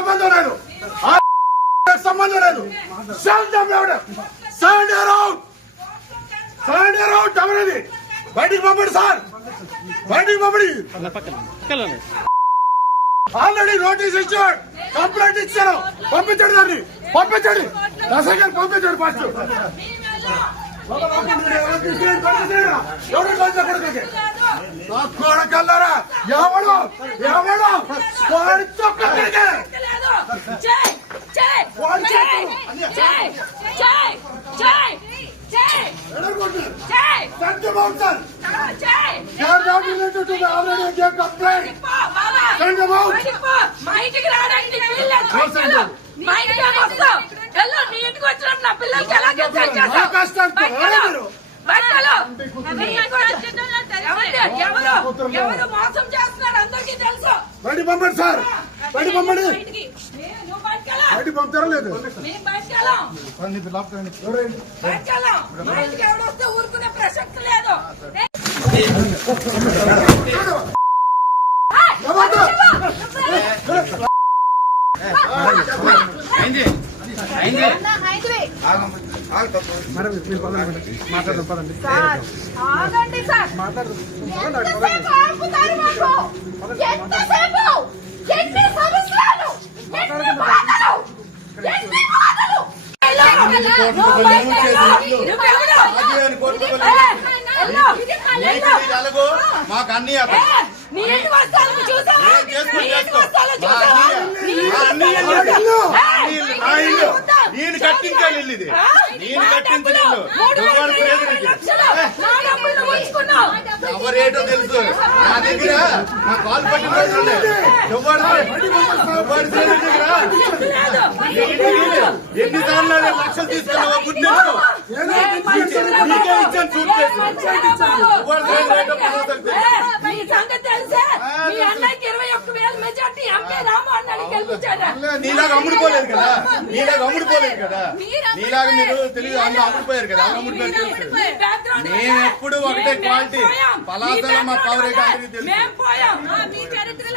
సంబంధం లేదు. సంబంధం లేదు. సౌండ్ బయటికి పంపండి సార్. బయటికి పంపండి. ఆల్రెడీ నోటీస్ ఇచ్చాడు. కంప్లైంట్ ఇచ్చాను పంపించండి దాన్ని. పంపించండి. దశగారు పంపించండి ఫస్ట్ ఎవరు కొడుకు కొడకల్లారా ఎవడు? ఎవడు? చొక్క తిరిగే మా ఇంటికి రావడానికి మా ఇంటికి వస్తావు? వెళ్ళు, నీ ఇంటికి వచ్చినప్పుడు నా పిల్లలకి ఎలా ఎవరు? ఎవరు ఎవరు మోసం చేస్తున్నారు అందరికీ తెలుసు బయట పంపండి బయట పంపుతారా లేదు. మా నా కట్టించిన డబ్బులు, ఇల్లు. మూడు నువ్వు వేల వాడికి యాభై లేదు లక్షలు. నా డబ్బులు నువ్వు ఉంచుకున్నావు. ఎవరేటో తెలుసు నా దగ్గర నా కాల్ పట్టిన ఉన్నాయి. ఎవరు ఎవరు దగ్గర తెలుసు. ఏ, మీ సంగతి తెలుసా మీ అన్నయ్యకి ఇరవై ఒక్క వేల మెజార్టీ ఎంపీ రామ్మోహన్ రెడ్డి గెలిపించారా నీలాగా అమ్ముడుపోలేదు కదా నీలాగా అమ్ముడుపోలేదు కదా నీలాగా మీరు తెలియదు అందరూ అమ్ముడుపోయారు కదా అలా అమ్ముడుపోయారు తెలుసు మీ background మేము వల్ల ఎప్పుడు ఒకటే మేము క్వాలిటీ. పోయాం. పలాసలో మీ మా background పవర్ ఏంటో వల్ల అందరికీ తెలుసు. మేము పోయాం మీ చరిత్రలు అందరికీ తెలుసు